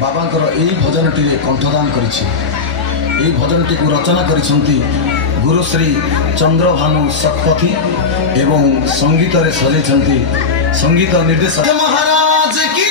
बाबांकर यही भजनटी कंठदान करिछि। यही भजनटी को रचना करिसंती गुरुश्री चंद्रभानु शतपथी एवं संगीत रे सजेइछंती संगीत निर्देशक महाराज की